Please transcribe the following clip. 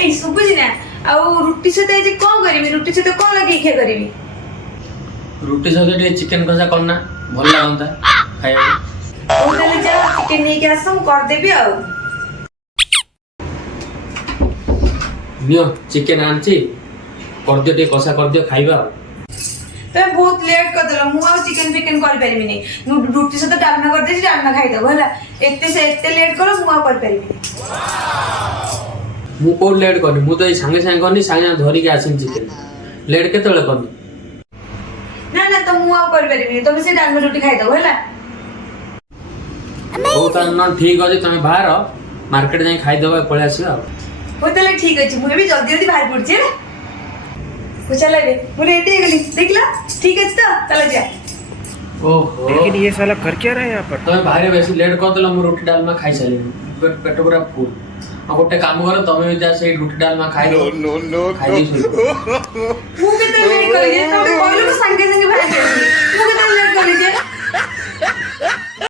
ए सुबुजी ना आउ रुटी सहित आज कौन करबी रुटी सहित कौन लगे खे करबी रुटी सहित चिकेन कषा करना भल लगता खाया ओ ताले जा चिकेन नहीं के आस हम कर देबी आउ नियो चिकेन आनची कर दियो टे कषा कर दियो खाइबा तो बहुत लेट कर देलो मु आ चिकेन चिकेन कर परबी नहीं मु रुटी सहित डालना कर देछि डालना खाइ दबो हला एते से एते लेट करो मु आ कर परबी मु को लेट करनी मु तो ये संगे संगे करनी संगे धरी के आसिन चिकेन लेट केतले करनी ना ना तो मु आ कर परबी तुम से डालना रोटी खाइ दबो हला ओ त न ठीक अछि तमे बाहर मार्केट जाई खाइ दबा पळे आसीबा हो ताले ठीक अछि मु भी जल्दी जल्दी बाहर पड़ छी वो चला रे वो रेडी है गली देख ला ठीक है तो चला जा ओहो लेकिन ये साला कर क्या रहा है यहाँ पर? तमे बाहर बेसी लेट कर देला मु रोटी डालमा खाइ साली पेट पूरा फुल आ गोटे काम करो तमे जा से रोटी डालमा खाइ नो खाइ दी मु के तो लेट कर ये तो कहलो संगे संगे बाहर